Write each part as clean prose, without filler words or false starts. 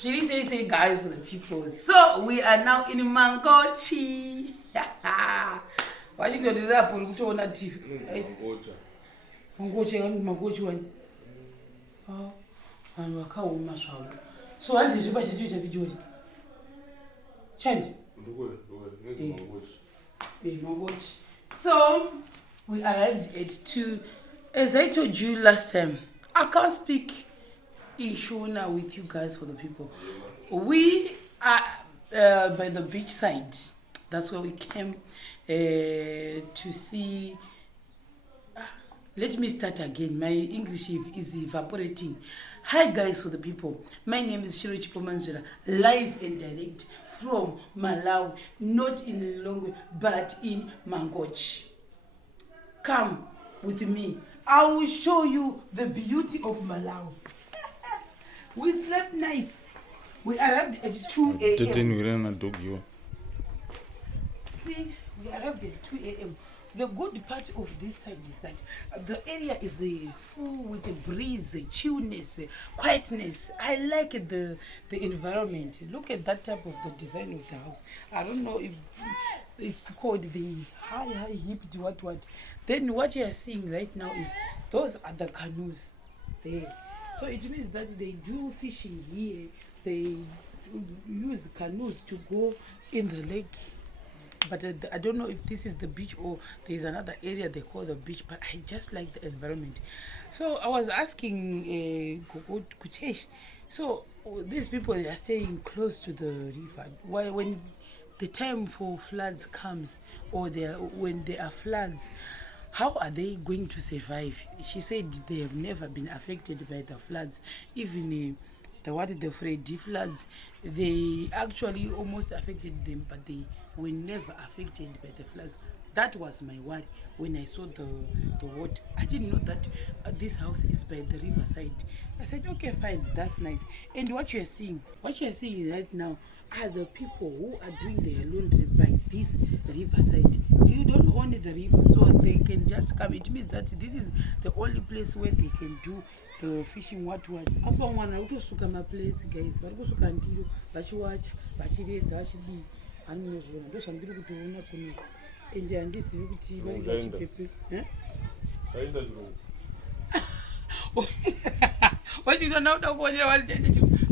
She didn't say guys for the people. So we are now in Mangochi. Watching the rap on TV. Mangochi one. Oh, and we can't match. So I did a video. Change. Mangochi. So we arrived at 2. As I told you last time, I can't speak Ishona with you guys for the people. We are by the beach side. That's where we came to see. Let me start again. My English is evaporating. Hi guys for the people. My name is Shiro Chipomanjira, live and direct from Malawi, not in neLake but in Mangochi. Come with me. I will show you the beauty of Malawi. We slept nice. We arrived at 2 a.m. See, we arrived at 2 a.m. The good part of this side is that the area is full with a breeze, chillness, quietness. I like the environment. Look at that type of the design of the house. I don't know if it's called the high hipped what. Then what you are seeing right now is those are the canoes there. So it means that they do fishing here. They use canoes to go in the lake. But I don't know if this is the beach or there's another area they call the beach, but I just like the environment. So I was asking Kutesh, so these people, they are staying close to the river. Why, when the time for floods comes, or when there are floods, how are they going to survive? She said they have never been affected by the floods. Even the Freddy floods, they actually almost affected them, but they were never affected by the floods. That was my worry when I saw the water. I didn't know that this house is by the riverside. I said, okay, fine, that's nice. And what you're seeing right now are the people who are doing their laundry by this riverside. You don't own the river, so they can just come. It means that this is the only place where they can do the fishing. What apa mwana utosuka ma place guys vari kusuka ndiro vachiwacha vachiredza vachidii anozvona ndo zvandiri kutoona kuno ende handizivi kuti vari vachipepe saenda chirungu what you don't know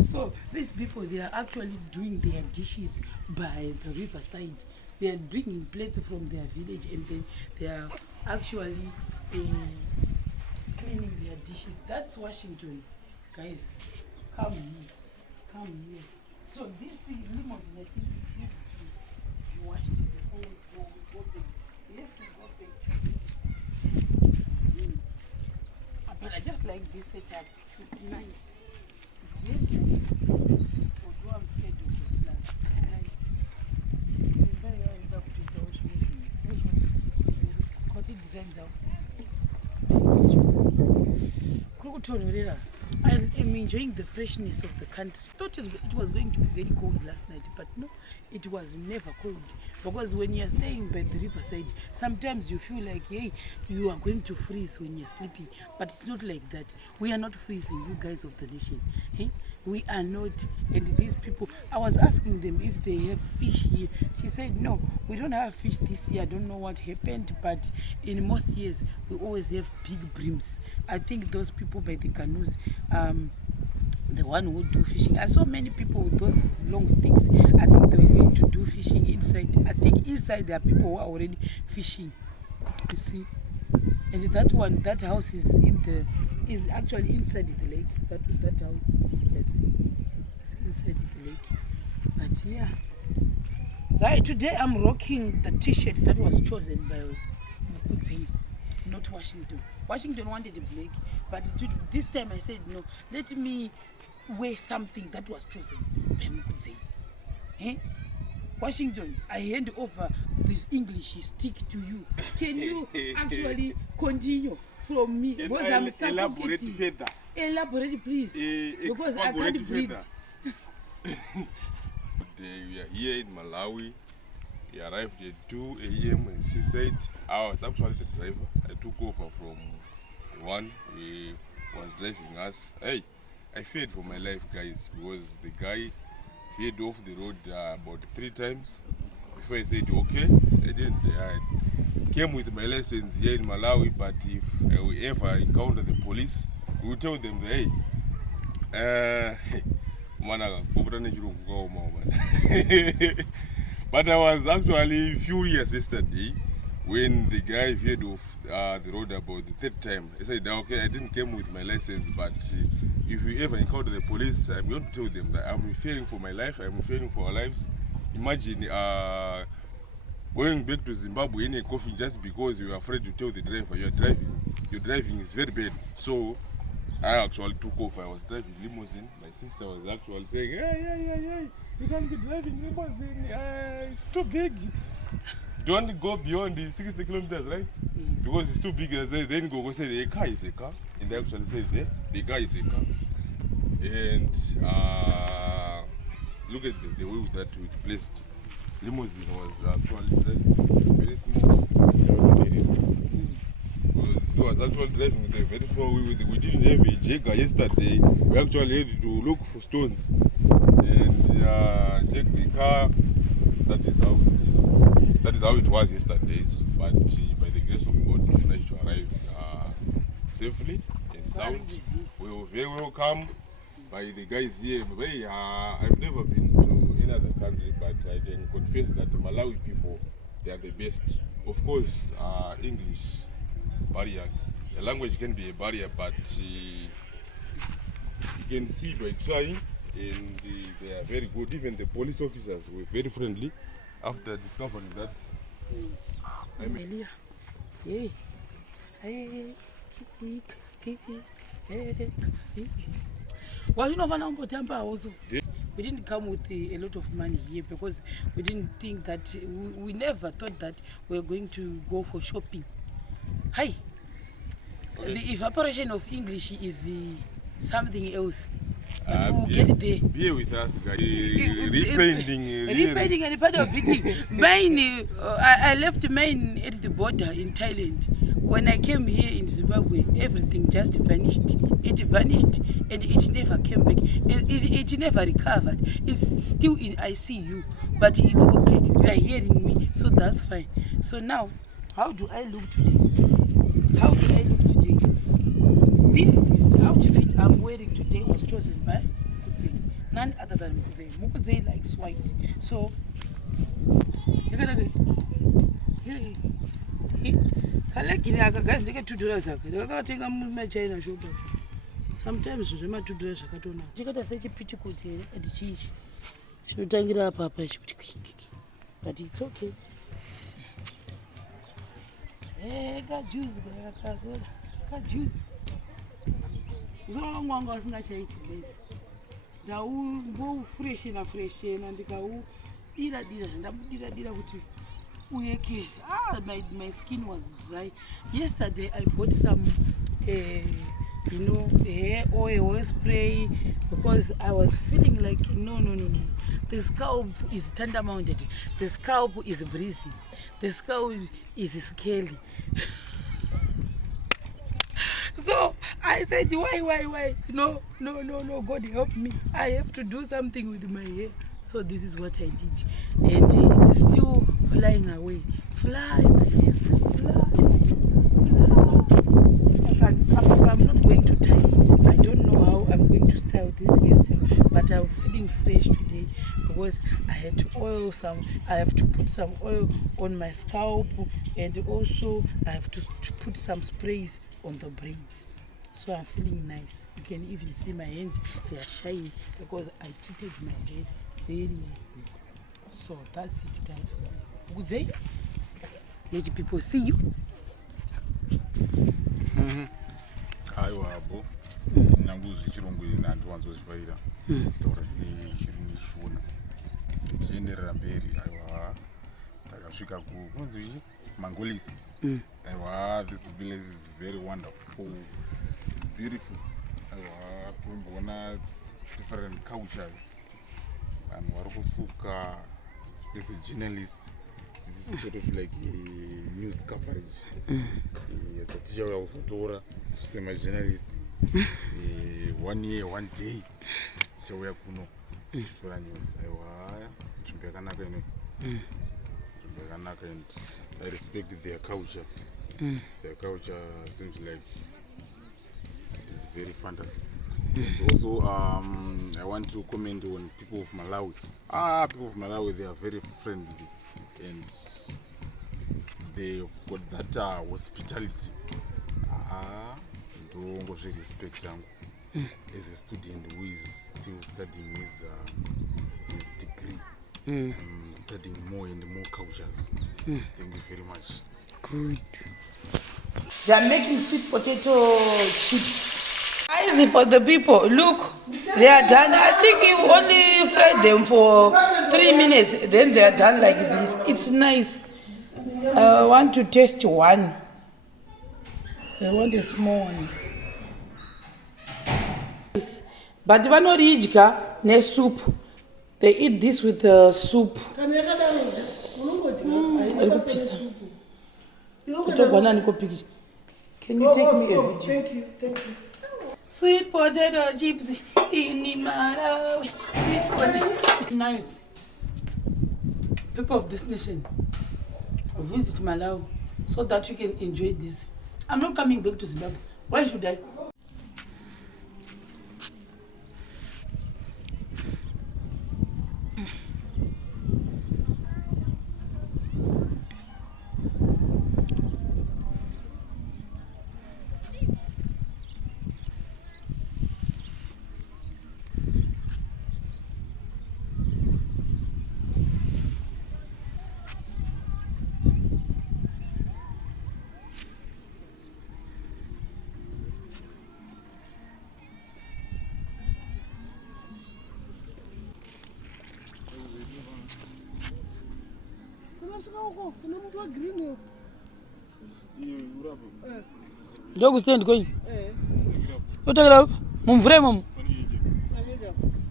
so these people, they are actually doing their dishes by the riverside. They are bringing plates from their village and then they are actually cleaning their dishes. That's Washington, guys. Come here. So this limousine, I think it's here to watch the whole thing. You have to go back to but I just like this setup. It's nice. It's very nice. Although I'm scared of the flood. It's very designs out. I am enjoying the freshness of the country. I thought it was going to be very cold last night, but no, it was never cold. Because when you are staying by the riverside, sometimes you feel like, hey, you are going to freeze when you're sleeping. But it's not like that. We are not freezing, you guys of the nation. Hey? We are not. And these people, I was asking them if they have fish here. She said, no, we don't have fish this year. I don't know what happened, but in most years, we always have big brims. I think those people by the canoes, the one who do fishing. I saw many people with those long sticks. I think they were going to do fishing inside. I think inside there are people who are already fishing. You see? And that house is actually inside the lake. That house, yes, it's inside the lake. But yeah, right today I'm rocking the T-shirt that was chosen by Mudivi, not Washington. Washington wanted a black, but this time I said no. Let me wear something that was chosen by Mudivi. Eh? Washington, I hand over this English stick to you. Can you actually continue from me? Because I'm suffocating. Elaborate, please. Because I can't breathe. We are here in Malawi. We arrived at 2 a.m. in seaside. I was actually the driver. I took over from the one who was driving us. Hey, I feared for my life, guys, because the guy veered off the road about 3 times before I said okay. I didn't. I came with my license here in Malawi, but if I will ever encounter the police, we will tell them, hey, but I was actually furious yesterday when the guy veered off the road about the 3rd time. I said, okay, I didn't come with my license, but if you ever encounter the police, I'm going to tell them that I'm fearing for my life, I'm fearing for our lives. Imagine going back to Zimbabwe in a coffin just because you are afraid to tell the driver you're driving. Your driving is very bad. So I actually took off. I was driving limousine. My sister was actually saying, hey, you can't be driving limousine. It's too big. Don't go beyond the 60 kilometers, right? Yes. Because it's too big. Then go say the car is a car. And they actually say the car is a car. And look at the way that we placed. Limousine was actually driving very small. It was actually driving with a very small way. We didn't have a jagger yesterday. We actually had to look for stones and check the car. That is how it was yesterday. But by the grace of God, we managed to arrive safely and sound. We were very welcome by the guys here. I've never been to any other country, but I can confess that Malawi people, they are the best. Of course, English barrier. The language can be a barrier, but you can see by trying, and they are very good. Even the police officers were very friendly after discovering that. Well, you know, also, we didn't come with a lot of money here because we didn't think that, we never thought that we were going to go for shopping. Hi. Okay. The evaporation of English is something else. But we'll get there. Be with us, guys. Repainting and part of beating. Mine, I left mine at the border in Thailand. When I came here in Zimbabwe, everything just vanished. It vanished and it never came back. It never recovered. It's still in ICU, but it's okay. You are hearing me, so that's fine. So now, how do I look today? How do I look today? The outfit I'm wearing today was chosen by Mukuzei, none other than Mukuzei. Mukuzei likes white. So, guys, they get $2. China shop. Sometimes we $2 akatona. Chikata sechi pitikuti and chichi. Chinotangira papa but it's okay. Got juice, got juice. Uzolongwanga wasingachaiti guys. Ndau fresh and ndikau dira kuti uyeke. My skin was dry. Yesterday I bought some hair oil spray because I was feeling like no. The scalp is tender-mounted. The scalp is breezy. The scalp is scaly. So I said, why? No, God help me. I have to do something with my hair. So this is what I did. And it's still flying away. Fly, my hair. Fly. I'm not going to tie it. I don't know how I'm going to style this hairstyle, but I'm feeling fresh today because I had to I have to put some oil on my scalp, and also I have to put some sprays on the braids. So I'm feeling nice. You can even see my hands, they are shiny because I treated my hair very nicely. So that's it, guys. Good day. Let people see you. Aiwabo nyanguzi chirungu ina ndwanzozvaira tora ni chirungu chifuna chienderera mberi. Aiwa takasvika kunzi Mangolisi. Aiwa, this village is very wonderful, it's beautiful. Aiwa, tomboona different cultures. Vanhu vari kusuka. As a journalist, this is sort of like a news coverage. It's a teacher also told us, I'm a journalist. 1 year 1 day tichauya kuno tora news. Aiwa, nzvimbo yakanaka ino, nzvimbo yakanaka, and I respect their culture. Their culture seems like it is very fantasy. And also, I want to comment on people of Malawi. People of Malawi, they are very friendly, and they've got that hospitality. Don't respect as a student who is still studying his degree, studying more and more cultures. Thank you very much. Good. They are making sweet potato chips. Easy for the people. Look, they are done. I think you only fry them for 3 minutes, then they are done like this. It's nice. I want to taste one. I want a small one. But vanoridya ne soup. They eat this with the soup. Can you take me a video? Thank you. Sweet potato chips in Malawi. Sweet potato. Nice. People of this nation, visit Malawi so that you can enjoy this. I'm not coming back to Zimbabwe. Why should I? Ndokustand going. Utakala mumvure mom.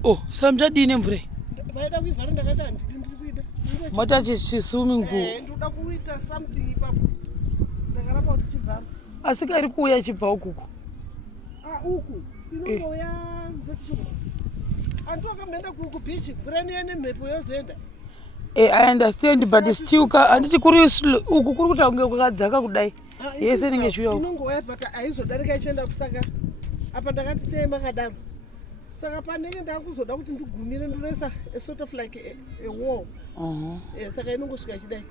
Oh, samjadi ne mvure. Vaida kuivhara ndakati handidi ndiri kuita. Mota swimming pool. Ndoda kuita something ipapo. Ndakaramba kuti chivhara. Asika iri kuuya chibva ukuku. Uku inongouya ngechiro. Antu akamboenda kubichi mvura nene mhepo yozoenda. I understand, but still handiti kuri uku kuri kuti kunge kwakadzaka kudai. Yese ninge shuya uku. Inongouya but aizodarika ichienda kusaka. Apa ndakati sei makadaro. Saka panenge ndakuzoda kuti ndigumire ndinoisa a sort of like a wall. Saka inongosvika ichidai.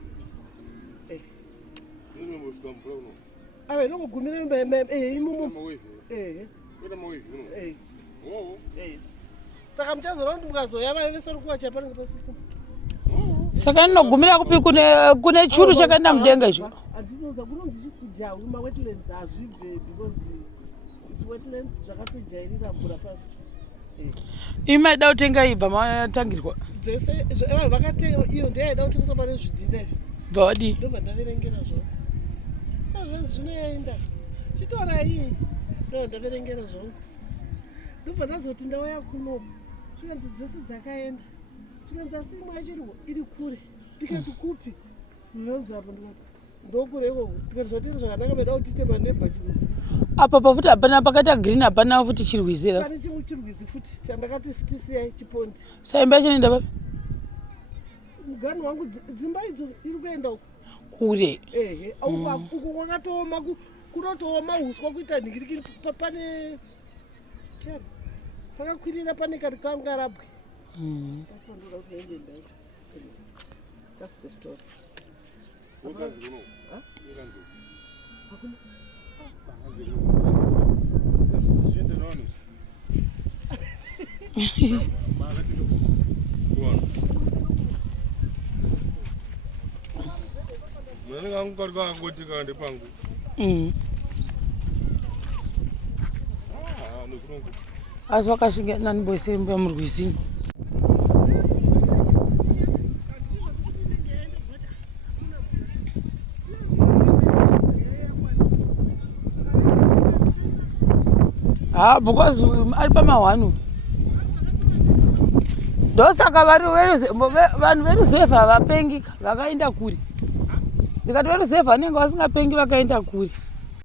Inongogumira imomo. Saka muchazoona kuti mukazoya vanenge kuwacha panenge pasisa. Saka ndinogumira kupi kune churu chakaenda mudenga icho. Andinoza kunonzi chikudya ma wetlands azvibve because it's wetlands zvakatojairira mvura pasi. Imaida kutenga ibva matangirwa. Dzese vakatenga iyo ndaida kuti kuzopa nezvidhina izvi. Bodi. Ndobva ndaverengera zvo. Zvenzi zvinoenda. Chitora iyi. Ndo ndaverengera zvo. Ndobva ndazoti ndauya kuno. Zvinhu dzese dzakaenda. Chikanza simwe chiriwo iri kure. Ndikati kupi? Ndinonzi apo ndikati ndokureko. Ndikati zvotiri zvakanaka meda kuti tema nebhachirisi. Apa pafuti hapana pakaita green hapana futi chirwizira. Pane chimwe chirwizi futi chandakati futi siyai chipondi. Saimba chinoenda papi? Mugani wangu dzimba idzo iri kuenda uko. Kure. Uko kwakatooma kunotooma huswa kuita nhingiriki pane chero. Pakakwirira pane kari kangarabwe. That's the story. Asi vakashinga nani boise murwizini. Because ari pamahwanu. Ndosaka vanhu veruzevha vapengi vakaenda kure. Ndikati veruzevha vanenge vasingapengi vakaenda kure.